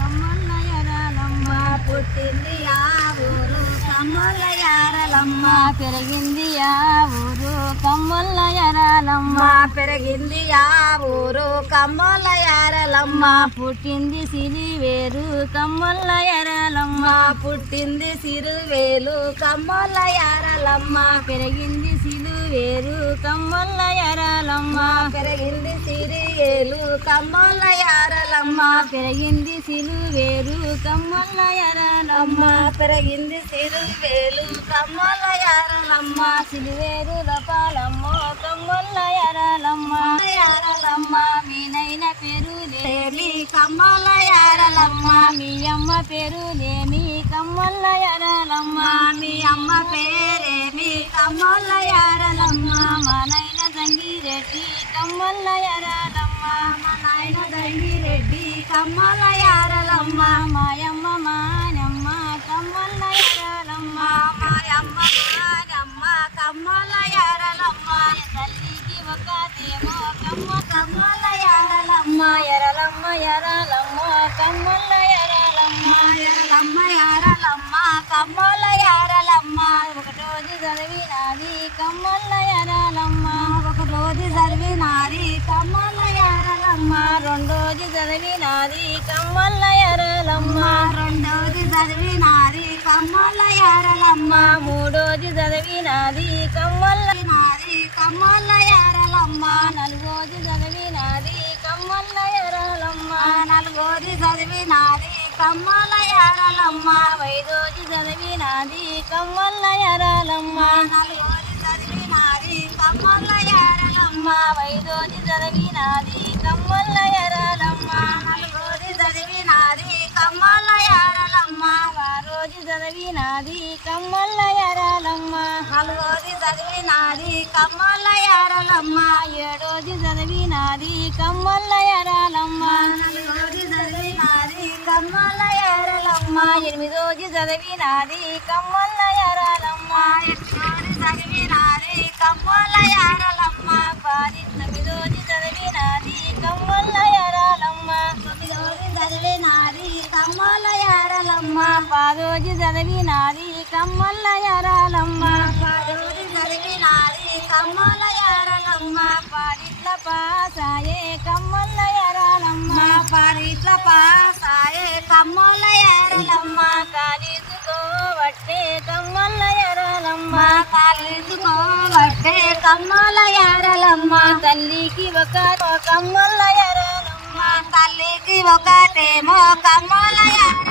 కమ్మల్ల ఎరాలమ్మ పుట్టింది ఆ ఊరు. కమ్మల పెరిగింది ఆ ఊరు. కమ్మల్ల ఎరాలమ్మ పెరిగింది ఆ ఊరు. కమ్మల పుట్టింది సిరి వేరు కమ్మల్ల ఎరాలమ్మ పుట్టింది సిరువేలు కమ్మల యారలమ్మ. పెరిగింది సిలువేరు వేరు కమ్మల్ల పెరిగింది సిరియేలు కమ్మల యారలమ్మ. పెరిగింది సిలువేరు వేరు కమ్మల్ల పెరిగింది సిరువేలు కమ్మల యారలమ్మ. సిలువేరు లపాలమ్మో కమ్మల యారలమ్మ. యారలమ్మ. ఏమి కమ్మల యారలమ్మ మీ అమ్మ పేరులేమి కమ్మల్ల ఎరాలమ్మ మీ అమ్మ పేరేమి కమ్మల యారలమ్మ మా నాయన దంగిరెడ్డి కమ్మల్ల ఎరాలమ్మ మా నాయన దంగిరెడ్డి కమ్మల యారలమ్మ మాయమ్మ ఎరలమ్మ ఎరాలమ్మ కమ్మల్ల ఎరాలమ్మ యారలమ్మ కమ్మల యారలమ్మ. ఒక రోజు చదివినాది కమ్మల్ల ఎరాలమ్మ ఒక రోజు చదివినాది కమ్మల యారలమ్మ. రెండు రోజు చదివినాది కమ్మల్ల ఎరాలమ్మ రెండోది చదివినాది కమ్మల యారలమ్మ. మూడోది చదివినాది కమ్మల్ల నాది కమ్మల యారలమ్మ కమ్మల యారలమ్మ ఐదోది చదివినాది కమ్మల్ల ఎరాలమ్మ నలుగోది చదివినాది కమ్మల యారలమ్మ ఐదోది చదివినాది కమ్మల్ల ఎరాలమ్మ నలుగోది చదివినాది కమ్మల యారలమ్మ ఆరోజు చదివినాది కమ్మల్ల ఎరాలమ్మ నలుగోది చదివినాది కమ్మల యారలమ్మ ఏడోది చదివినాది కమ్మల్ల ఎరాలమ్మ నలుగోది చదివినాది కమ్మల యారలమ్మ ఎనిమిదోది చదివినాది కమ్మల్ల ఎరాలమ్మ ఎనిమిదోది చదివినాది కమ్మల యారలమ్మ పది తొమ్మిదోది చదివినాది కమ్మల్ల ఎరాలమ్మ. తొమ్మిదోది చదివినాది కమ్మల యారలమ్మ పదోది చదివినాది కమ్మల్ల ఎరాలమ్మ. పదోది చదివినాది కమ్మల యారలమ్మ పాడిట్ల పాసాయే కమ్మల్ల కాలేసుకోబట్టే కమ్మల యారలమ్మ. తల్లికి ఒక కమ్మల ఎరాలమ్మ తల్లికి ఒకటేమో కమ్మల యారలమ్మ